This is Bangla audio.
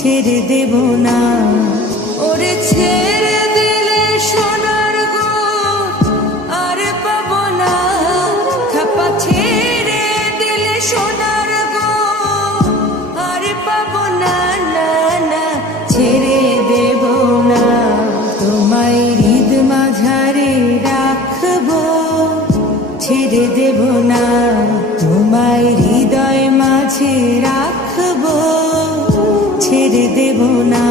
ছেড়ে দেব না। ওরে ছেড়ে দিলে সোনার গো আর পাবো না, খাপা ছেড়ে দিলে সোনার গো আর পাবো না, না না ছেড়ে দেব না। তোমায় হৃদ মাঝারে রাখবো, ছেড়ে দেব না। তোমায় হৃদয় মাঝে রাখবো, ছেড়ে দেব না।